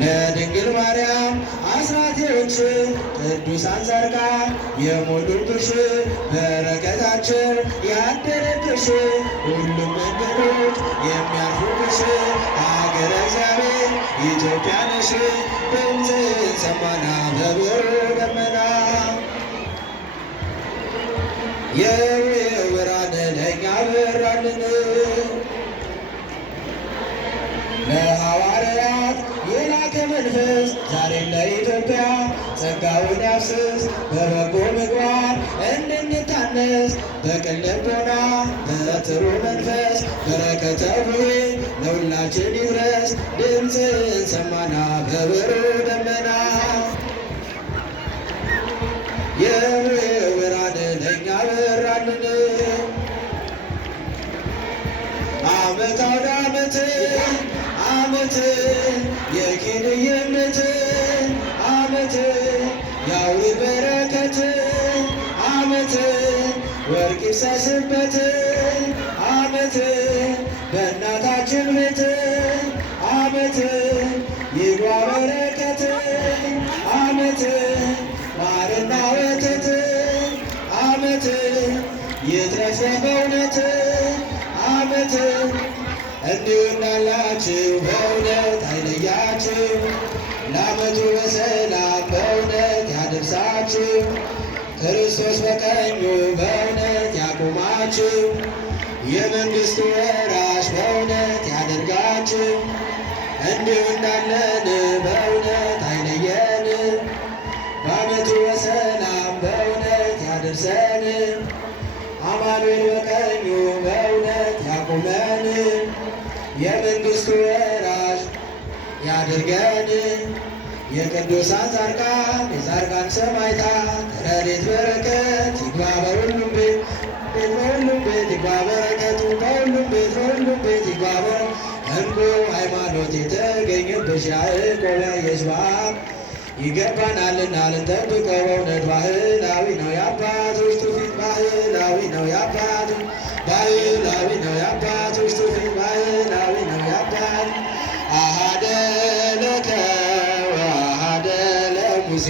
ለድንግል ማርያም አስራት የሆንሽ ቅዱሳን ጻድቃን የሞሉብሽ በረከታቸው ያደረብሽ ሁሉም እንግዶች የሚያርፉብሽ ሀገረ እግዚአብሔር ኢትዮጵያ ነሽ። ድምፅሽን ሰማን በብሩህ ደመና የብርሃን ለእኛ በራልን። ለሐዋርያት የላከ መንፈስ ዛሬም ለኢትዮጵያ ጸጋውን ያፍስስ። በበጎ ምግባር እንድንታነስ በቅን ልቦና በጥሩ መንፈስ በረከተ ቡሄ ለሁላችን ይድረስ። ድምፅን ሰማና በብሩህ ደመና የብርሃን ለእኛ በራልን። ዓመት አውደ ዓመት ዓመት የኪንየነት ዓመት የአውሪድ በረከት ዓመት ወርቅ ይፍሰስበት ዓመት በእናታችን ቤት ዓመት ይግባ በረከት ዓመት ማርና ወተት ዓመት ይድረስ በእውነት ዓመት እንዲሁ እንዳላችሁ በእውነት አይለያችሁ። ለዓመቱ በሰላም በእውነት ያደርሳችሁ። ክርስቶስ በቀኙ በእውነት ያቁማችሁ። የመንግሥቱ ወራሽ በእውነት ያደርጋችሁ። እንዲሁ እንዳለን በእውነት አይለየን። በዓመቱ በሰላም በእውነት ያደርሰን። አማኑኤል በቀኙ በእውነት ያቁመን። የመንግሥቱ ወራሽ ያድርገን። የቅዱሳን ጻድቃን የጻድቃን ሰማዕታት ረድኤት በረከት ይግባ በሁሉም ቤት በሁሉም ቤት ይግባ በረከቱ በሁሉም ቤት በሁሉም ቤት ይግባ በረከቱ። እንቁ ሃይማኖት የተገኘብሽ ያዕቆብ የሕዝብ ይገባናልና ልንጠብቀው በእውነት ባህላዊ ነው የአባቶች ትውፊት ባህላዊ ነው የአባቶች ባህላዊ ነው የአባቶች ትውፊት ባህላዊ ነው የአባት አሃደ ለከ ወአሃደ ለሙሴ